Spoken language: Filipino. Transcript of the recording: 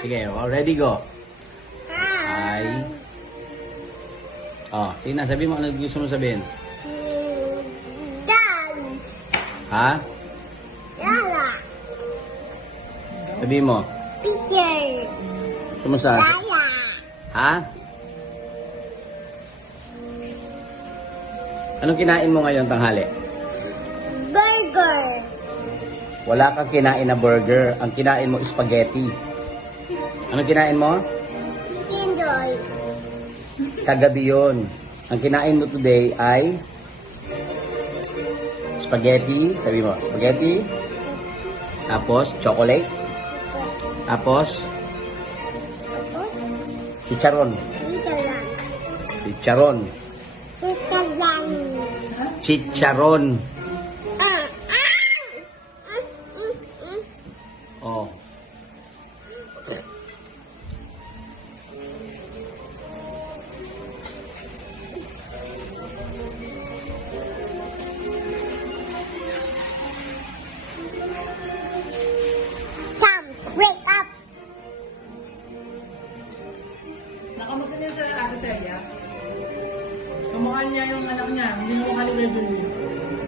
Sige, ready, go. Hi. Oh, sige na, sabi mo ano gusto mo sabihin. Dance. Ha? Lala. Sabi mo. Picture. Kumusta? Lala. Ha? Anong kinain mo ngayon tanghali? Burger. Wala kang kinain na burger. Ang kinain mo is spaghetti. Anong kinain mo? Enjoy. Kagabi yun. Ang kinain mo today ay spaghetti. Sabi mo, spaghetti. Tapos, chocolate. Tapos, chicharon. Dito lang. Chicharon. Dito lang. Chicharon. Ah. Oh. Come, wake up. Nakamusta niya sa Ate Celia? Kamukha niya yung anak niya, hindi mo mukha ni Beverly.